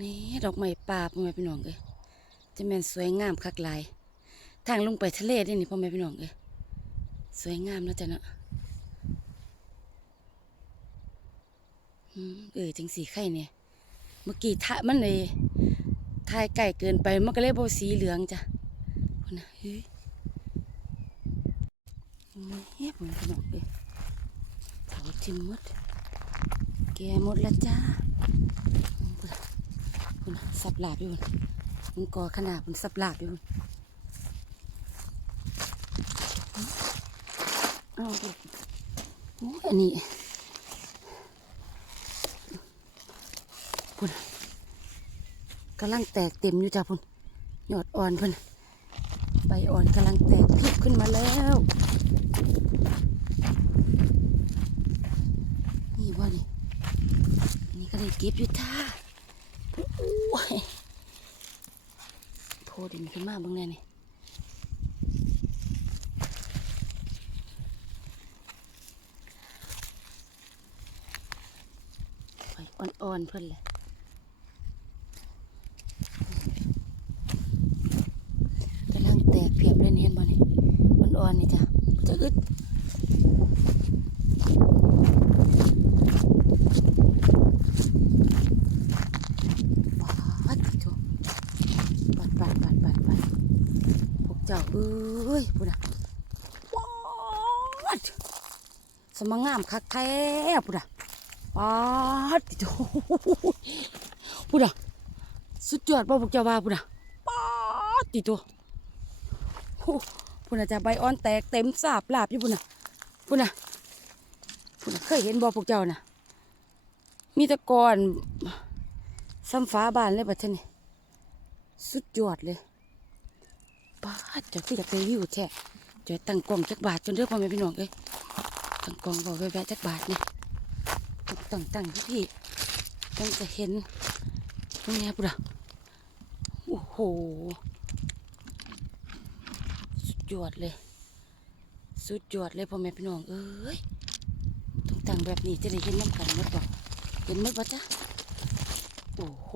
นี่ดอกไม้ป่าพ่อแม่พี่น้องเอ้ยจะแม่นสวยงามคักหลาย ทางลงไปทะเลด้นี่พ่อแม่พี่น้องเอ้ยสวยงามแล้วจ้ะเนาะเออจังสีไข่เนี่ยเมื่อกี้ทะมันเลยทายไก่เกินไปมันก็เลยบ่สีเหลืองจ้ะพุ่นนะเฮ้ยนี่พ่อแม่พี่น้องเอ้ยเผาทิมหมด แกหมดล้วจ้า สับหลาบอยู่พุ่นมันก่อขนาดมันสับหลาบอยู่พุ่นเอาโอ้อันนี้พุ่นน่ะกำลังแตกเต็มอยู่จ้าพุ่นยอดอ่อนพุ่นใบอ่อนกำลังแตกพริบขึ้นมาแล้วนี่ว่านี่นี่ก็ได้เก็บอยู่ท่าโอ้ย โพดินขึ้นมาบ้างแน่นี่อ่อนๆเพื่อนเลยกำลังแตกเพียบเลยนี่เห็นบ่นี่อ่อนๆนี่จ้ะจะอึด ปัดโถปัดปัดปัดปัดปัดพวกเจ้าเอ้ยพูดนะปัดส มังงามคักแท้พูดนะปัดโถพูดนะสุดยอดบ่พวกเจ้าว่าพูดนะปัดติโตพูดนะจะใบอ่อนแตกเต็มสาบลาบอยู่พูดนะพูดนะพูดนะเคยเห็นบ่พวกเจ้าน่ะ มีตะกอนซ้ำฟ้าบานเลยบัดเทานี่สุดยอดเลยป้าดจะคืออยากไปวิวแท้จะตั้งกล้องจักบาทจนเด้อพ่อแม่พี่น้องเอ้ย ตั้งกองบอกแวะๆจักบาทเนี่ยตั้งตั้งที่พี่ต้องจะเห็นตรงนี้ปุ๊ะโอ้โห สุดยอดเลย สุดยอดเลยพ่อแม่พี่น้องเอ้ยต้องตั้งแบบนี้จะได้เห็นน้ำกันหมดบ่เห็นหมดบ่จ๊ะโอ้โห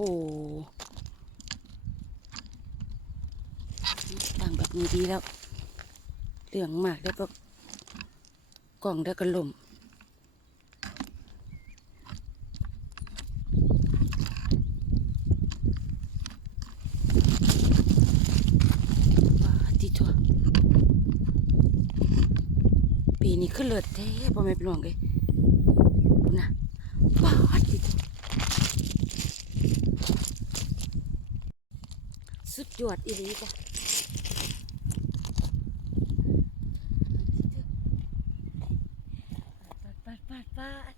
ตั้งแบบนี้ดีแล้ว เหลืองมากได้ปะ กล่องได้กระลมว้าดีทัวปีนี้ขึ้นเลือดแท้พ่อแม่พี่น้องเลยนะว้าดีทัวสุดยอดอีหลีจ้ะปัดปัดปัดปัด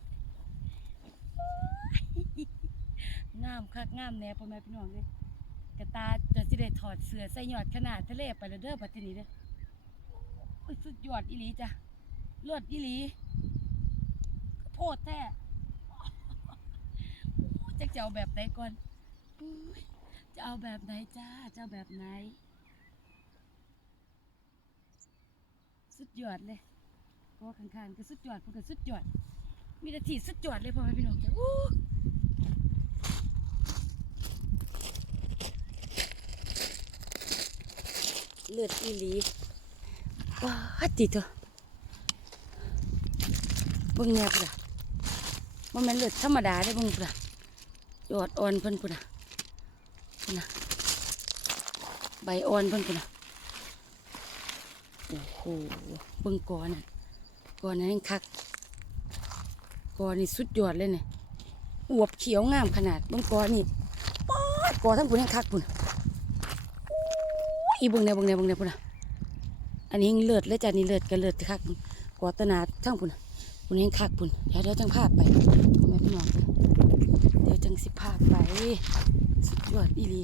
งามคัก งามแน่พ่อแม่พี่น้องเลยกระตาจะสิได้ถอดเสื้อใส่หยอดขนาดทะเลไปแล้วเด้อปัดทีนี้เด้อโอ้ยสุดยอดอีหลีจ้ะลือดอีหลีโพดแท้จักจะเอาแบบไหนก่อนจะเอาแบบไหนจ้าจะเอาแบบไหน สุดยอดเลยก็ข้างๆก็สุดยอดพวกก็สุดยอด มีแต่ที่สุดยอดเลยพ่อแม่พี่น้องจ้ะอู้เลือดอีหลีว้าติเถอะบิ่งแนวพุ่นอะว่ามันเลือดธรรมดาได้บิ่งพุ่ะยอดอ่อนเพิ่นพุ่นอะพุ่นนะใบอ่อนเพิ่นพุ่นนะโอ้โหบิ่งกอน่ะกอนั่นยังคักกอนี่สุดยอดเลยเนี่ยอวบเขียวงามขนาดบิ่งกอนี่ป๊อดกอทั้งพุ่นยังคักพุ่น อีเบิ่งแนวเบิ่งแนวเบิ่งแนวพุ่นนะอันนี้เลือดเลยจ้ะนี่เลือดกันเลือดคักกอตนาทั้งพุ่นพุ่นยังคักพุ่นเดี๋ยวเดี๋ยวจังพาพไปแม่พี่น้องเดี๋ยวจังสิพาพไปสุดยอดอีลี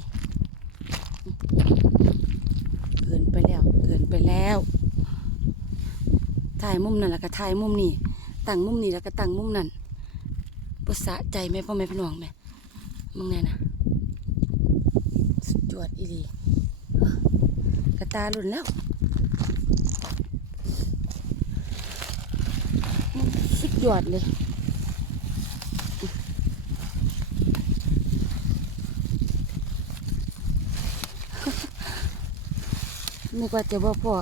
เกินไปแล้วเกินไปแล้วถ่ายมุมนั่นแล้วก็ถ่ายมุมนี้ตั้งมุมนี้แล้วก็ตั้งมุมนั่นภาษาใจไหมพ่อแม่พี่น้องไหมมึงแน่นะสุดยอดอีลี กระตาหลุดแล้วสุดยอดเลยไม่กว่าจะบ่พอ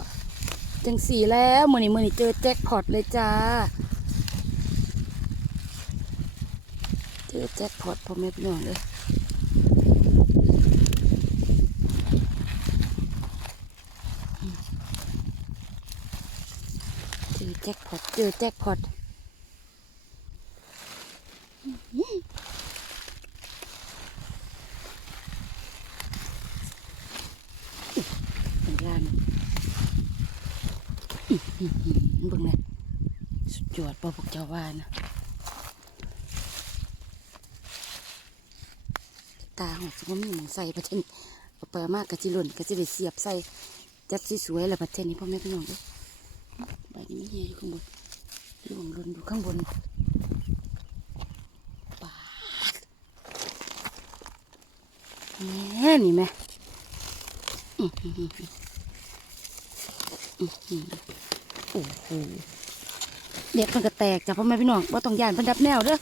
จังสีแล้วมือนี้มือนี้เจอแจ็คพอตเลยจ้า เจอแจ็คพอตพ่อแม่พี่น้องเลย อแจ็คพอตเจอแจ็คพอตเป็นร้านอื้อหือหือเบิ่งนะสุดยอดบ่พวกเจ้าว่านะตาของจะมีหมองใส่ประเทศเอาไปเอามากกะจิหล่นกะจิได้เสียบใส่จัดสวยๆแล้วประเทศนี้พ่อแม่พี่น้องเด้อ ใบนี้มีเฮียอยู่ข้างบนหลวงลนอยู่ข้างบนปาดแม่นี่แม่อื้อหือหืออื้อหือโอ้โหเด็กมันก็แตกจ้ะพ่อแม่พี่น้องว่าต้องย่านพันดับแนวเด้อ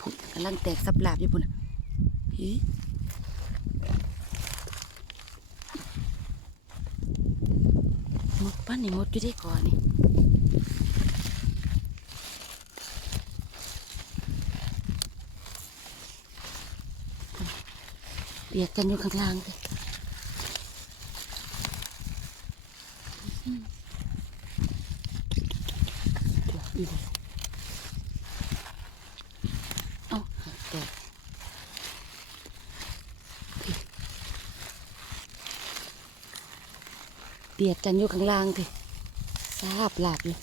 พุ่นกำลังแตกสับหลาบอยู่พุ่นน่ะอีหมดป้า นนี่หมดอยู่ได้ก่อนนี่เบียดกันอยู่ข้างล่างเลยเดี๋ยวอีกแล้ว เอาแตกเบียดกันอยู่ข้างล่างสิทราบหลับเลย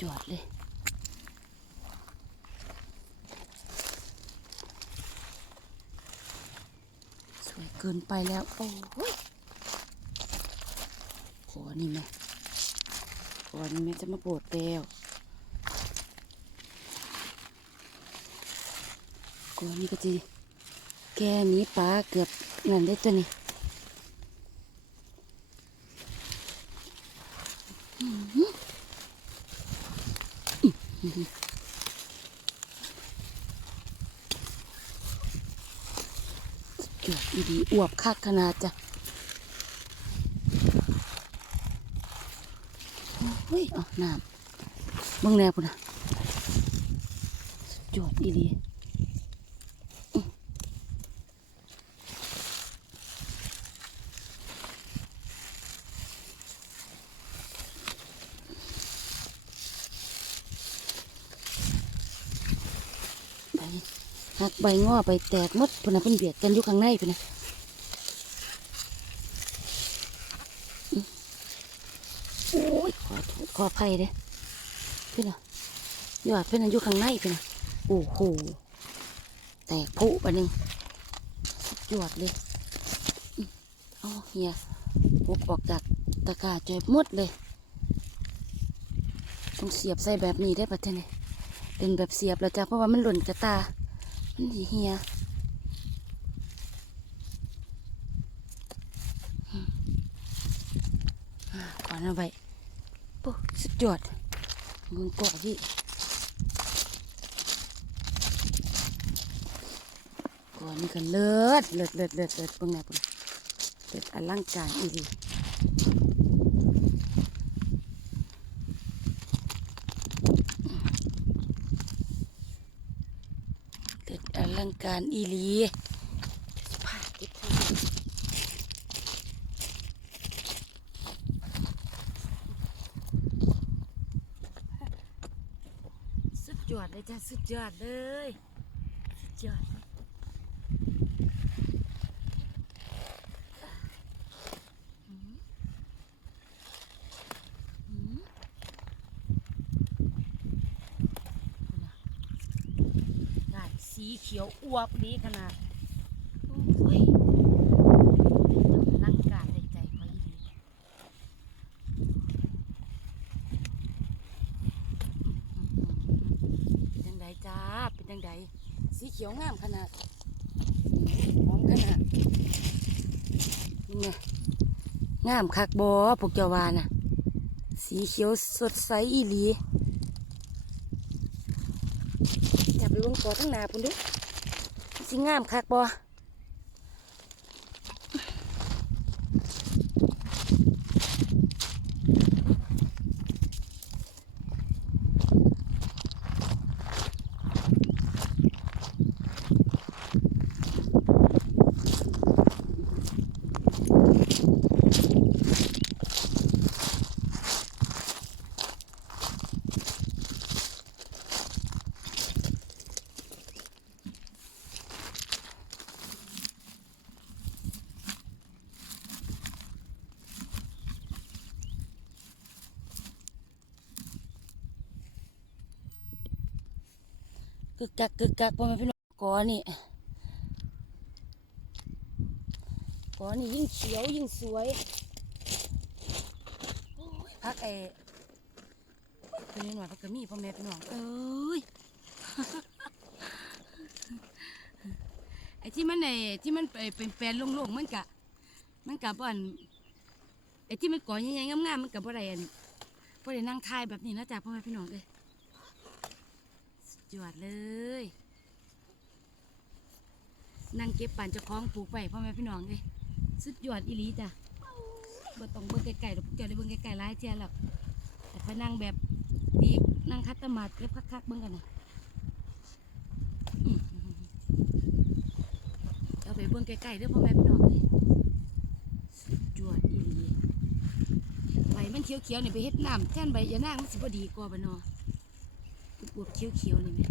จอดเลยสวยเกินไปแล้ว โอ้ยขอนี่ไหมก่อนแม่จะมาโปรดแล้วก่อนนี้ก็จะ แกนี้ปลาเกือบนั่นได้ตัวนี้เกือบดีอวบคักขนาดจ้ะเฮ้ยเอาน้ำเบิ่งแนวพุ่นนะสุดยอดอีหลีอื้อใบ หักใบงอใบแตกมดพุ่นนะเพิ่นเบียดกันอยู่ข้างในพุ่นนะโอ้ยขอโทษขออภัยเด้พี่น่ะยอดเพิ่นนะอยู่ข้างในพี่น่ะโอ้โหแตกผุปะนึงยอดเลยอ๋อเอาเฮียปุกออกจากตะกร้าจอยมดเลยต้องเสียบใส่แบบนี้ได้ปะเท่นี่เป็นแบบเสียบแล้วจ้ะเพราะว่ามันหล่นกระตา มันสิเฮียก่อนเอาไว้ปุ๊สุดยอดมึงกอพี่ก่อนนี่ก็เลิศเลิศเลิศเลิศเลิศเบิ่งแหน่ปุ่นเลิศอลังการอีหลีเลิศอลั งการอีหลีผ้าเก็บผ้าสุดยอดเลยจ้ะสุดยอดเลย สุดยอดเลยอืมอืมได้สี เขียวอวบดีขนาดโอ้ยร่างกายได้ใจพอดีเป็นจังไดจ้า เป็นจังไดสีเขียวงามขนาดหอมขนาดนี่ไงงามคักบอพวกเจ้าวาน่ะ สีเขียวสดใสอีหลี เบิ่งกอทั้งนาพุ่นดิสิงามคักบ่ กึกกักกึกกักพ่อแม่พี่น้องกอนี่กอนี่ยิ่งเขียวยิ่งสวยพักไอ้ตัวนี้หน่อยพักกระมี่พ่อแม่พี่น้องเอ้ยไอ้ที่มันไอ้ที่มันไปเป็นแปลนโล่งๆมันกะ มันกะบ่อนไอ้ที่มันก่อใหญ่ๆงามๆมันกะบ่ได้อันบ่ได้นั่งทายแบบนี้นะจ๊ะพ่อแม่พี่น้องเอ้ย ยอดเลย นั่งเก็บป่านเจ้าของปลูกไปพ่อแม่พี่น้องเอ้ยสุดยอดอีหลีจ้ะบ่ต้องเบิ่งไกลๆดอกพวกเจ้าได้เบิ่งไกลๆหลายเที่ยแล้วแต่พอนั่งแบบดีนั่งคัดตมาดเก็บคักๆเบิ่งกันนะเอาไปเบิ่งไกลๆเด้อพ่อแม่พี่น้องเลยสุดยอดอีหลีใบมันเขียวๆเนี่ยไปเฮ็ดน้ำแทนใบยะนางมันสิบ่ดีกว่าบ่เนาะ วบเขียวๆนี่แหม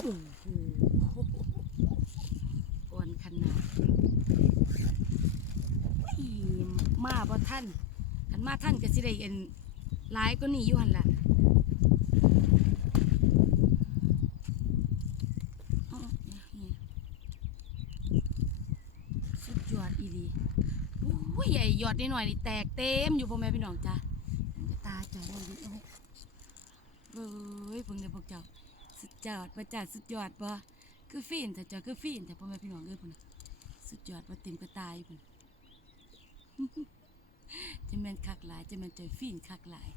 โอ้โหอ่อนขนาดอีมาบ่ทันคันมาทันก็สิได้เอ็นหลายก็นี่อยู่หันละอ้อเนี่ยสุดยอดอีดีโอ้ยใหญ่ยอดนิดหน่อยนี่แตกเต็มอยู่พ่อแม่พี่น้องจ้าาจ่อยลงดิโอ้ยเฮ้ยเพิ่งได้พวกเจ้าสุดยอดประจัดสุดยอดปะคือฟีนแต่จ้าคือฟีนแต่พ่อแม่พี่น้องเอ้ยพุ่นน่ะสุดยอดปะเต็มกระตายพุ่นจะแม่นคักหลายจะแม่นใจฟีนคักหลาย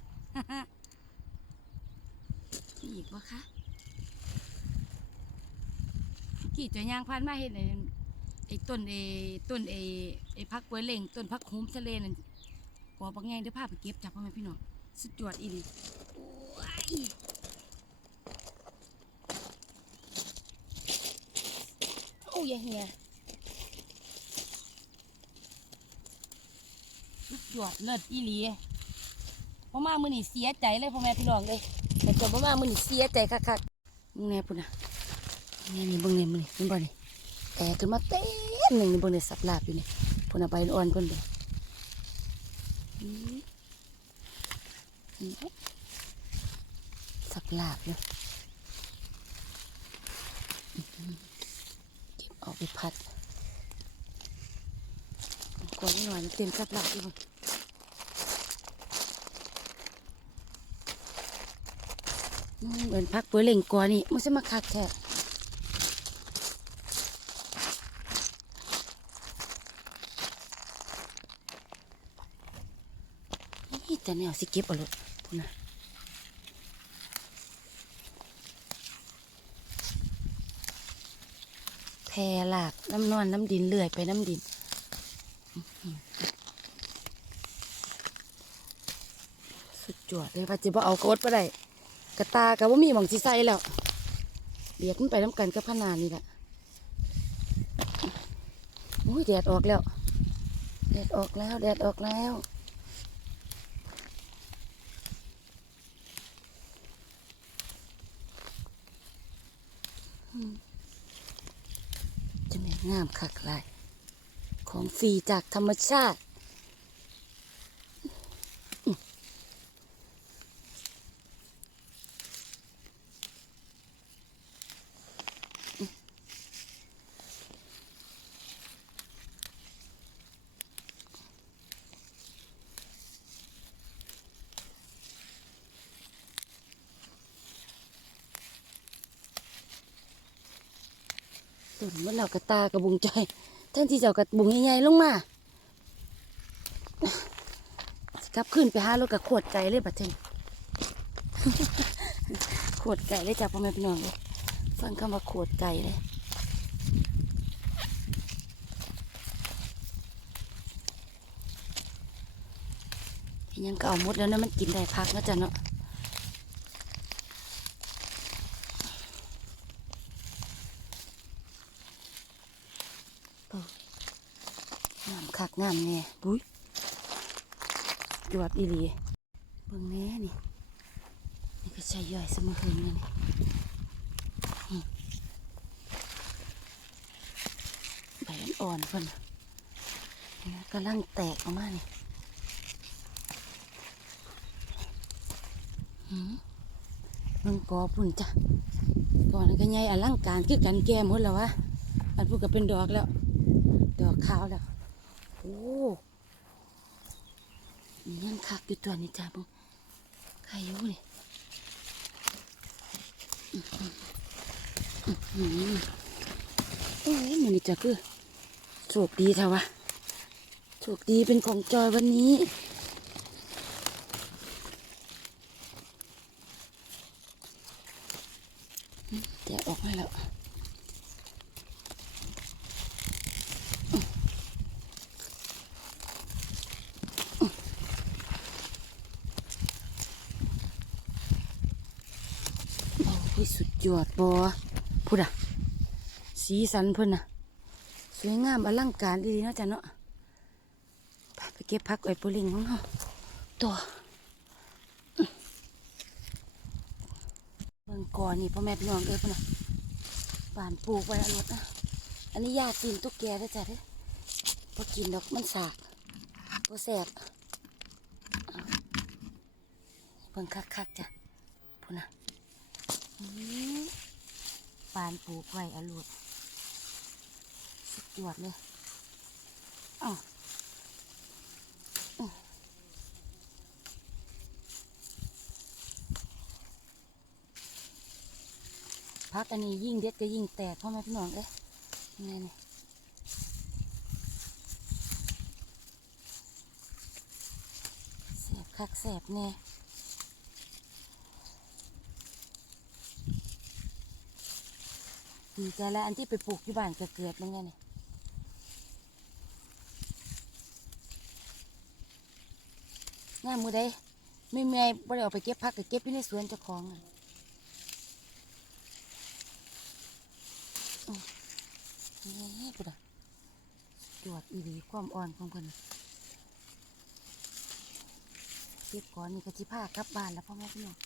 มีอีกปะคะกี่จะย่างพันมาเห็นไอ้ไอ้ต้นไอ้ต้นไอ้ไอ้พักกล้วยเล่งต้นพักโฮมทะเลนั่นกอปักแงงเดี๋ยวพาไปเก็บจับพ่อแม่พี่น้อง สุดยอดอีหลีโอ้ยโอ้ยอย่าเฮียสุดยอดเลิศอีหลีพ่อมามือนี่เสียใจเลยพ่อแม่พี่น้องเลยแต่จบพ่อมามือนี่เสียใจคักๆมึงแน่พุ่นนะนี่นี่เบิ่งนี่มึงนี่เห็นบ่นี่แตกขึ้นมาเต็มหนึ่งนี่เบิ่งนี่สับลาบอยู่นี่พุ่นเอาไปอ่อนเพิ่นเด้อ สับลาบเลยเก็บออกไปพัดกวนหน่อยเต็มสับลาบอยู่เหมือนพักปุ๋ยเล่งก่อนนี่มันจะมาคักแท้ นี่ แต่แนวสิเก็บเอาเลยพูดนะแพรหลากน้ำนอนน้ำดินเลื่อยไปน้ำดินสุดจวดเลยว่าจะบ่เอากดบ่ได้กระตากะว่ามีหมองสิใสแล้วเบียดมันไปน้ำกันกับขนานี่แหละโอ้ยแดดออกแล้วแดดออกแล้วแดดออกแล้ว จะแม่งามคักหลายของฟรีจากธรรมชาติ ตุ่น มันเรากระตากระบุงใจแท่านที่เจ้ากระบุงใหญ่ๆลงมาสิกลับขึ้นไปหารถกับขวดใจเลยบัดเทนขวดไก่เลยจ้ะพ่อแม่พี่น้องเลยฟังคำว่าขวดไก่เลยยังเก็เอาหมดแล้วนะมันกินได้พักนะจ๊ะเนาะโอ้ งามคักงามแน่บุ้ยจวดอีหลีเบิ่งแน่นี่ นี่ก็ใช่ย่อยสมอเฮิงเลยนี่อืมใบอ่อนๆเพิ่นน่ะนี่กำลังแตกออกมานี่หืมเบิ่งกอปุ่นจ้ะก่อนนนก็ใหญ่อลังการคือกันแก่หมดแล้ววะอันพูดก็เป็นดอกแล้ว ดอกขาวแล้วโอ้นี่ ยังคักอยู่ตัวนี้จ้าบุ้งใครอยู่นี่โอ้ยมันนี่จะคือโชคดีเถอะวะโชคดีเป็นของจอยวันนี้ แกะออกมาแล้วโอ้ยสุดยอดบอพูดอะสีสันเพิ่นน่ะสวยงามอลังการดีๆนาะจ๊ะเนาะไปเก็บผักไอ้ปุลิงของเราตัวอื้องก่อนนี่พ่อแม่พี่น้องเอ้ยพ่อน่ะป่านปลูกไว้อรดนะอันนี้ยาตีนตุ๊กแกเด้จ้ะเด้อพอกินดอกมันสากพอแสบเบิ่งคักๆจ้ะ ปานปลูกไว้อรดสุดยอดเลยอ้าวพักอันนี้ยิ่งเด็ดก็ยิ่งแตกพ่อแม่พี่น้องเอ้ยยังไงนี่แสบคักแสบแน่ ดีใจแล้วอันที่ไปปลูกที่บ้านก็เกิดแล้วไงนี่งามมือใดไม่เมื่อยบ่ได้ออกไปเก็บผักก็เก็บอยู่ในสวนเจ้าของอะนี่ปุ๊ดอะจวดอีหลีความอ่อนของเกินเก็บก่อนนี่ก็สิพากลับบ้านแล้วพ่อแม่พี่น้อง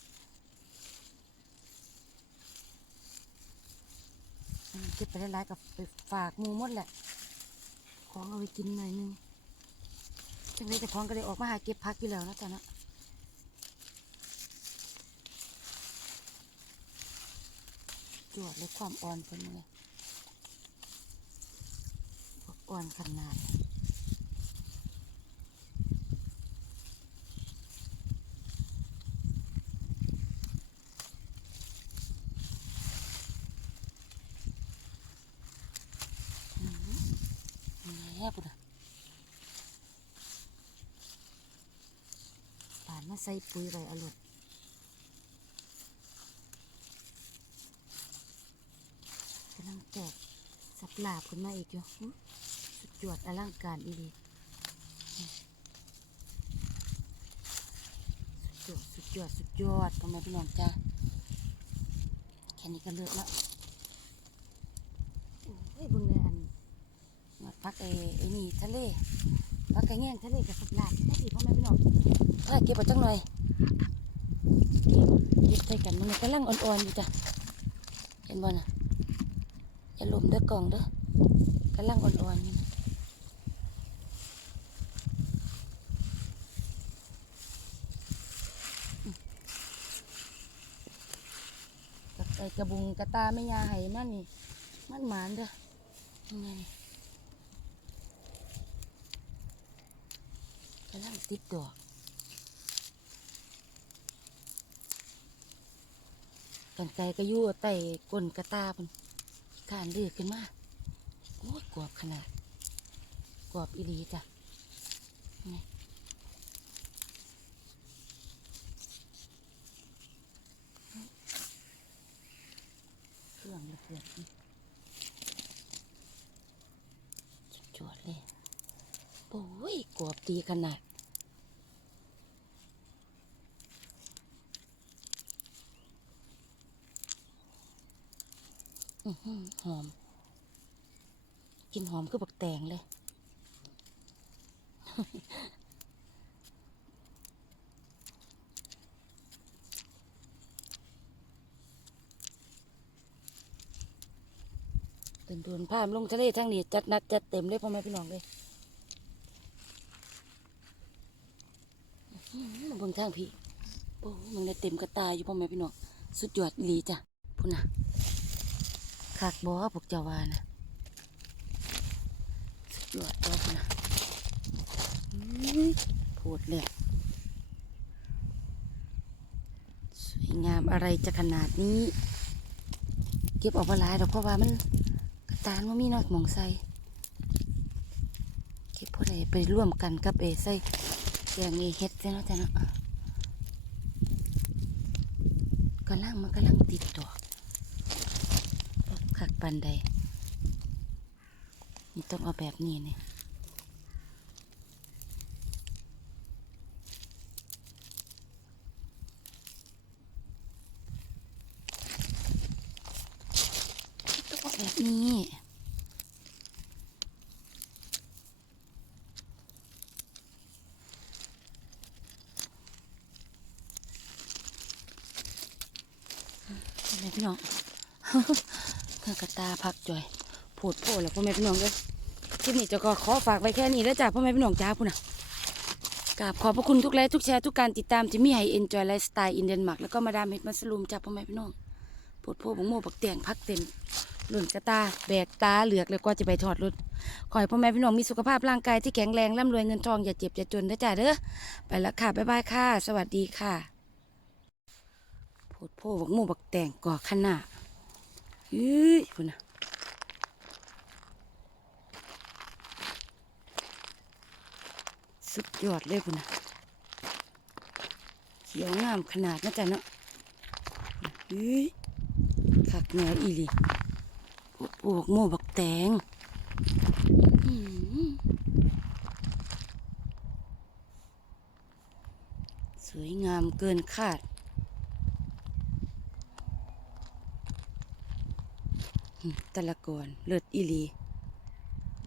อืม เก็บไปหลายๆกับไปฝากมูมดแหละ ของเอาไปกินหน่อยนึงจังเลยแต่พองก็เลยออกมาหาเก็บพักอยู่แล้วนะจ๊ะนะจวดเลยความอ่อนเป็นเลยอ่อนขนาดอื แย่ปุ๊ดอะป่านมาใส่ปุ๋ยไว้อรดกำลังแตกสับหลาบขึ้นมาอีกอยู่สุดยอดอลังการอีดีสุดยอด สุดยอดสุดยอดพ่อแม่พี่น้องจ้าแค่นี้ก็เลิศแล้วโอ้ยเบุญเลยอันงอดพั กไอ้ไอ้นี่ทะเลพักไก่แง่งทะเลกับสับหลาบได้สิพ่อแม่พี่น้องถ้าเก็บเอาจังหน่อยเก็บใส่กันมันกำลังอ่อนๆอยู่จ้ะเห็นบ่น่ะอย่าหลุมเด้อกล่องเด้อกำลังอ่อนๆอยู่นะอืมกับไอ้กระบุงกระตาไม่ยาให้มันนี่มันหมานเด้อยังไง กำลังติดดอกกันไกลก็ยู่ใต้ก้นกระตาพุ่นขานดื้อขึ้นมาโอ้ยกรอบขนาดกรอบอีหลีจ้ะนี่เกือบนี่สุดยอดเลย โอ้ยกรอบดีขนาดอือหือหอม กินหอมคือบักแตงเลยเดินดวนภาพลงทะเลทั้งนี้ จัดนัดจัดเต็มเลยพ่อแม่พี่น้องเลยอื้อหือเบิ่ง ทางพี่โอ้มึงได้เต็มกระตายอยู่พ่อแม่พี่น้องสุดยอดอีหลีจ้ะพุ่นน่ะขากบอพวกเจ้าว่านะสุดยอดจ้ะพุ่นนะโพดเลยสวยงามอะไรจะขนาดนี้ เก็บออกมาหลายดอกเพราะว่ามันกระตานว่ามีนอกหมองใส่เก็บพอได้ไปร่วมกันกับเอใส่แกงเอเฮ็ดเจ้าเนาะจ้ะเนาะ กำลังมันกำลังติดดอกขักปันใดนี่ต้องเอาแบบนี้เนี่ยต้องเอาแบบนี้ พี่น้องเครื่อกระตาพักจ่อยโผดโผดแล้วพ่อแม่พี่น้องเลยคลิปนี้จะก็ขอฝากไว้แค่นี้แล้วจ้าพ่อแม่พี่น้องจ้าพุ่นน่ะกราบขอบพระคุณทุกไลค์ทุกแชร์ทุกการติดตามจิมมี่ไฮเอ็นจอยไลฟ์สไตล์อินเดียนมาร์กแล้วก็มาดามเฮดมัสลูมจ้าพ่อแม่พี่น้องโผดโผดบังโมบักเตียงพักเต็มหล่นกระตาแบกตาเหลือกแล้วก็จะไปถอดรถขอให้พ่อแม่พี่น้องมีสุขภาพร่างกายที่แข็งแรงร่ำรวยเงินทองอย่าเจ็บอย่าจนนะจ้าเด้อไปแล้วค่ะบ๊ายบายค่ะ สวัสดีค่ะ ดโพบักหมูบักแตงก่อขนาดเฮ้ยพุ่นะสุดยอดเลยพุ่นะเขียวงามขนาดนะจ๊ะเนาะเฮ้ยขักเหนืออีลีโพดโพบักหมูบักแตงสวยงามเกินคาด ตะละกอนเลิศอีหลี